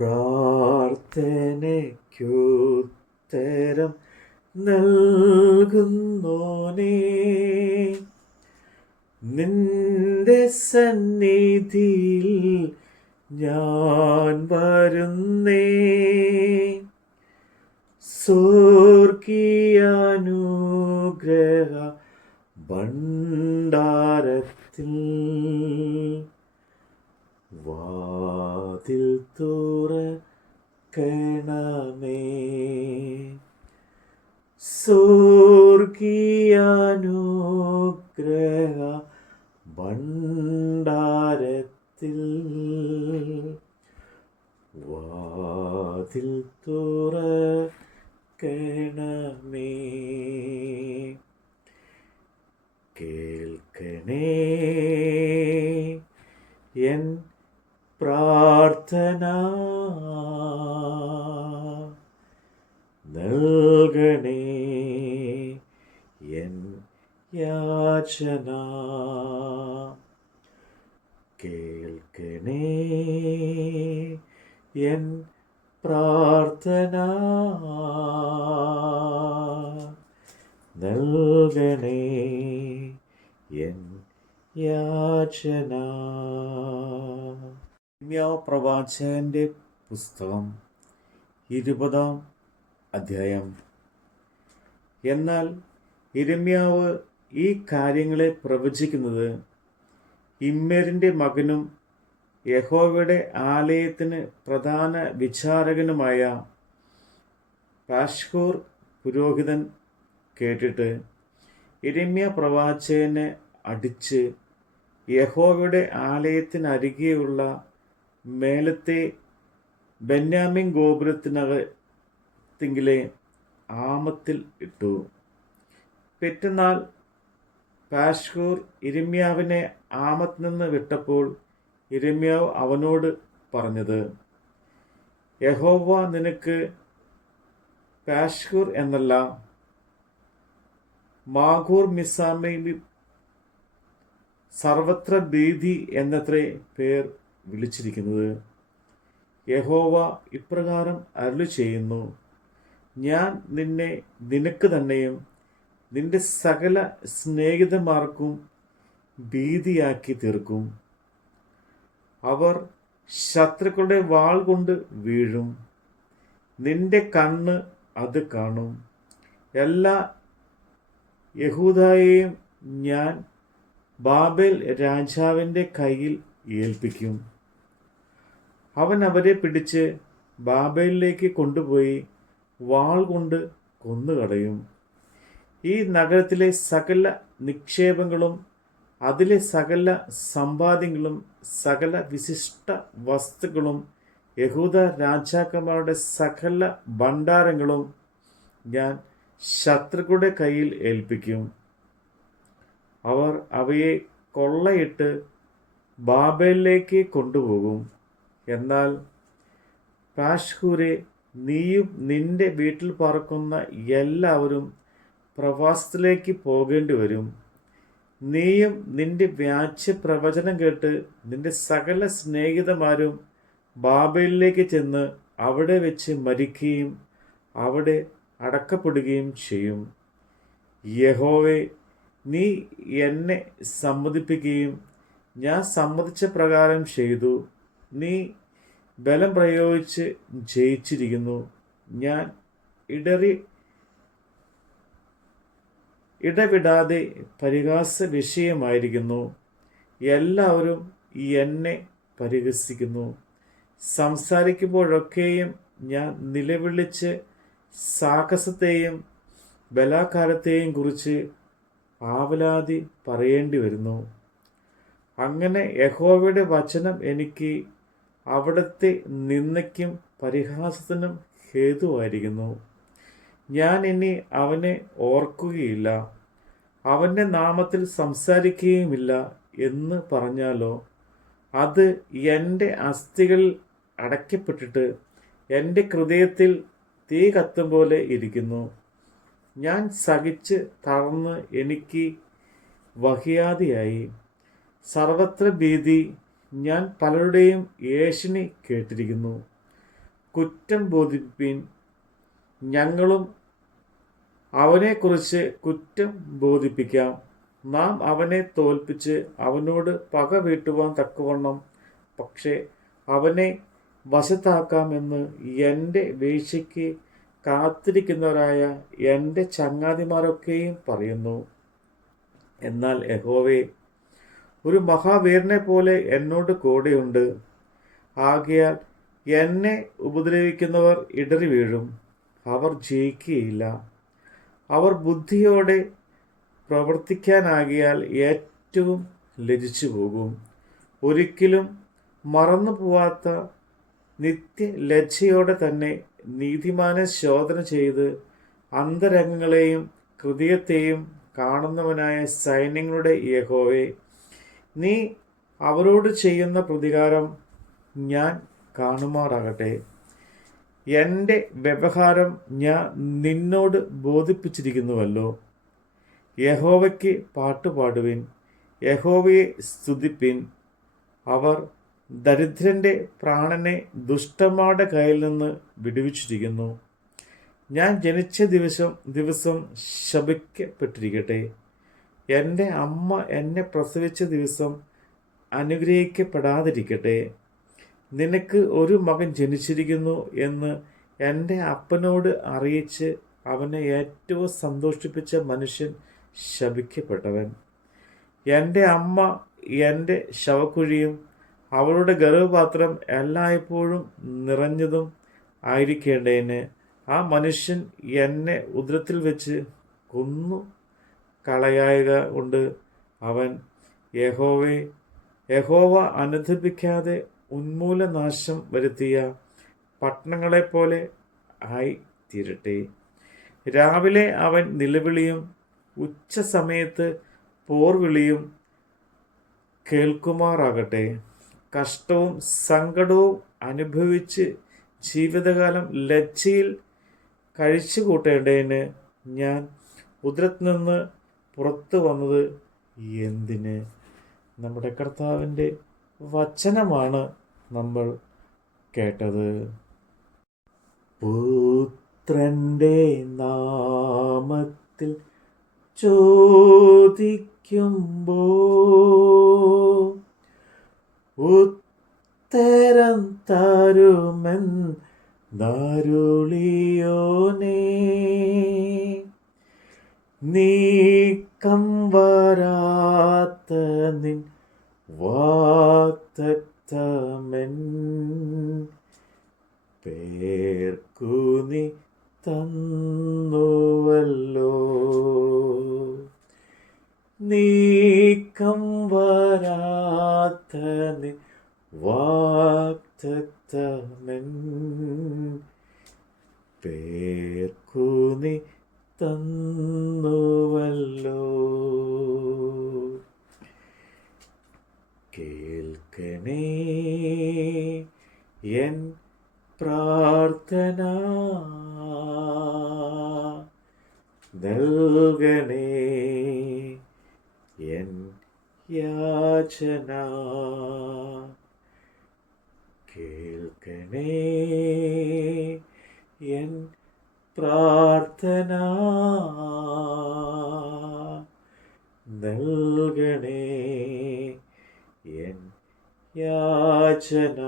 പ്രാർത്ഥനയ്ക്കുത്തരം നൽകുന്നോനേ. നിന്റെ സന്നിധിയിൽ ഞാൻ വരുന്നേ. സോർക്കിയാനുഗ്രഹ ഭണ്ഡാരത്തിൽ വാതിൽ തുറക്കണമേ. സ്വർഗീയാനുഗ്രഹ ഭണ്ഡാരത്തിൽ വാതിൽ തുറക്കണമേ. കേൾക്കണേ പ്രാർത്ഥന. നൽകണേ എൻ യാചന. കേൾക്കണേ എൻ പ്രാർത്ഥന. നൽകണേ എൻ യാചന. പ്രവാചകന്റെ പുസ്തകം ഇരുപതാം അധ്യായം. എന്നാൽ ഇരമ്യാവ് ഈ കാര്യങ്ങളെ പ്രവചിക്കുന്നത് ഇമ്മേരിന്റെ മകനും യഹോവയുടെ ആലയത്തിന് പ്രധാന വിചാരകനുമായ പാഷ്കൂർ പുരോഹിതൻ കേട്ടിട്ട് ഇരമ്യ പ്രവാചകനെ അടിച്ച് യഹോവയുടെ ആലയത്തിനരികെയുള്ള മേലത്തെ ബെന്യാമിൻ ഗോപുരത്തിനകത്തെങ്കിലെ ആമത്തിൽ ഇട്ടു. പെറ്റന്നാൾ പാഷ്കൂർ ഇരമ്യാവിനെ ആമത്ത് നിന്ന് വിട്ടപ്പോൾ ഇരമ്യാവ് അവനോട് പറഞ്ഞത് യഹോവ നിനക്ക് പാഷ്കൂർ എന്നല്ല മാഗൂർ മിസാമി സർവത്ര ഭീതി എന്നത്രേ പേർ വിളിച്ചിരിക്കുന്നത് യഹോവ ഇപ്രകാരം അരുളി ചെയ്യുന്നു ഞാൻ നിന്നെ നിനക്ക് തന്നെയും നിന്റെ സകല സ്നേഹിതന്മാർക്കും ഭീതിയാക്കി തീർക്കും. അവർ ശത്രുക്കളുടെ വാൾ കൊണ്ട് വീഴും. നിന്റെ കണ്ണ് അത് കാണും. എല്ലാ യഹൂദായെയും ഞാൻ ബാബേൽ രാജാവിന്റെ കയ്യിൽ ഏൽപ്പിക്കും. അവൻ അവരെ പിടിച്ച് ബാബയിലേക്ക് കൊണ്ടുപോയി വാൾ കൊണ്ട് കൊന്നുകളയും. ഈ നഗരത്തിലെ സകല നിക്ഷേപങ്ങളും അതിലെ സകല സമ്പാദ്യങ്ങളും സകല വിശിഷ്ട വസ്തുക്കളും യഹൂദ രാജാക്കന്മാരുടെ സകല ഭണ്ഡാരങ്ങളും ഞാൻ ശത്രുക്കളുടെ കയ്യിൽ ഏൽപ്പിക്കും. അവർ അവയെ കൊള്ളയിട്ട് ബാബേലിലേക്ക് കൊണ്ടുപോകും. എന്നാൽ പാഷ്ഹൂരെ നീയും നിന്റെ വീട്ടിൽ പാർക്കുന്ന എല്ലാവരും പ്രവാസത്തിലേക്ക് പോകേണ്ടി വരും. നീയും നിന്റെ വ്യാജ പ്രവചനം കേട്ട് നിന്റെ സകല സ്നേഹിതന്മാരും ബാബയിലേക്ക് ചെന്ന് അവിടെ വെച്ച് മരിക്കുകയും അവിടെ അടക്കപ്പെടുകയും ചെയ്യും. യഹോവെ നീ എന്നെ സമ്മതിപ്പിക്കുകയും ഞാൻ സമ്മതിച്ച പ്രകാരം ചെയ്തു. നീ ബലം പ്രയോഗിച്ച് ജയിച്ചിരിക്കുന്നു. ഞാൻ ഇടറി ഇടവിടാതെ പരിഹാസ വിഷയമായിരിക്കുന്നു എല്ലാവരും എന്നെ പരിഹസിക്കുന്നു. സംസാരിക്കുമ്പോഴൊക്കെയും ഞാൻ നിലവിളിച്ച് സാഹസത്തെയും ബലാകാരത്തെയും കുറിച്ച് ആവലാതി പറയേണ്ടി വരുന്നു അങ്ങനെ യഹോവയുടെ വചനം എനിക്ക് അവിടുത്തെ നിന്ദയ്ക്കും പരിഹാസത്തിനും ഹേതുവായിരിക്കുന്നു. ഞാൻ ഇനി അവനെ ഓർക്കുകയില്ല. അവന്റെ നാമത്തിൽ സംസാരിക്കുകയുമില്ല എന്ന് പറഞ്ഞാലോ? അത് എന്റെ അസ്ഥികളിൽ അടയ്ക്കപ്പെട്ടിട്ട് എന്റെ ഹൃദയത്തിൽ തീ കത്തും പോലെ ഇരിക്കുന്നു. ഞാൻ സഹിച്ച് തളർന്ന് എനിക്ക് വഹിയാതെയായി. സർവത്ര ഭീതി ഞാൻ പലരുടെയും ഏഷണി കേട്ടിരിക്കുന്നു. കുറ്റം ബോധിപ്പിൻ ഞങ്ങളും അവനെക്കുറിച്ച് കുറ്റം ബോധിപ്പിക്കാം. നാം അവനെ തോൽപ്പിച്ച് അവനോട് പക വീട്ടുവാൻ തക്കവണ്ണം പക്ഷേ അവനെ വശത്താക്കാമെന്ന് എന്റെ വീഴ്ചയ്ക്ക് കാത്തിരിക്കുന്നവരായ എന്റെ ചങ്ങാതിമാരൊക്കെയും പറയുന്നു. എന്നാൽ യഹോവേ ഒരു മഹാവീരനെ പോലെ എന്നോട് കൂടെയുണ്ട്. ആകയാൽ എന്നെ ഉപദ്രവിക്കുന്നവർ ഇടറി വീഴും. അവർ ജയിക്കുകയില്ല. അവർ ബുദ്ധിയോടെ പ്രവർത്തിക്കാനാകിയാൽ ഏറ്റവും ലജിച്ചു പോകും ഒരിക്കലും മറന്നു പോവാത്ത നിത്യ ലജ്ജയോടെ തന്നെ നീതിമാനെ ശോധന ചെയ്ത് അന്തരംഗങ്ങളെയും ഹൃദയത്തെയും കാണുന്നവനായ സൈന്യങ്ങളുടെ യഹോവേ നീ അവരോട് ചെയ്യുന്ന പ്രതികാരം ഞാൻ കാണുമാറാകട്ടെ. എന്റെ വ്യവഹാരം ഞാൻ നിന്നോട് ബോധിപ്പിച്ചിരിക്കുന്നുവല്ലോ. യഹോവയ്ക്ക് പാട്ടുപാടുവിൻ യഹോവയെ സ്തുതിപ്പിൻ. അവർ ദരിദ്രന്റെ പ്രാണനെ ദുഷ്ടന്മാരുടെ കയ്യിൽ നിന്ന് വിടുവിച്ചിരിക്കുന്നു. ഞാൻ ജനിച്ച ദിവസം ദിവസം ശപിക്കപ്പെട്ടിരിക്കട്ടെ. എന്റെ അമ്മ എന്നെ പ്രസവിച്ച ദിവസം അനുഗ്രഹിക്കപ്പെടാതിരിക്കട്ടെ. നിനക്ക് ഒരു മകൻ ജനിച്ചിരിക്കുന്നു എന്ന് എന്റെ അപ്പനോട് അറിയിച്ച് അവനെ ഏറ്റവും സന്തോഷിപ്പിച്ച മനുഷ്യൻ ശപിക്കപ്പെട്ടവൻ. എന്റെ അമ്മ എന്റെ ശവക്കുഴിയും അവളുടെ ഗർഭപാത്രം എല്ലായ്പ്പോഴും നിറഞ്ഞതും ആയിരിക്കേണ്ടതിന് ആ മനുഷ്യൻ എന്നെ ഉദരത്തിൽ വെച്ച് കൊന്നു. കളയായക കൊണ്ട് അവൻ യഹോവെ യഹോവ അനുദപിക്കാതെ ഉന്മൂലനാശം വരുത്തിയ പട്ടണങ്ങളെപ്പോലെ ആയി തീരട്ടെ രാവിലെ അവൻ നിലവിളിയും ഉച്ച സമയത്ത് പോർവിളിയും കേൾക്കുമാറാകട്ടെ. കഷ്ടവും സങ്കടവും അനുഭവിച്ച് ജീവിതകാലം ലജ്ജയിൽ കഴിച്ചു കൂട്ടേണ്ടതിന് ഞാൻ ഉദരത്തിൽ നിന്ന് പുറത്തു വന്നത് എന്തിന്? നമ്മുടെ കർത്താവിന്റെ വചനമാണ് നമ്മൾ കേട്ടത്. പുത്രന്റെ നാമത്തിൽ ചോദിക്കുമ്പോ ഉത്തരം തരുമെൻ ദാരുളിയോനേ. നീക്കം വരാത്ത നിൻ വാക്തക്തമെൻ പേർക്കു നീ തന്നുവല്ലോ. നീക്കം വരാത്ത നിൻ വാക്തക്തമെൻ പേർക്കു നീ തന്നുവല്ലോ. കേൾക്കണേ എൻ പ്രാർത്ഥന. നൽകണേ എൻ യാചന. കേൾക്കണേ എൻ പ്രാർത്ഥന. നൽകണേ എൻ യാചന.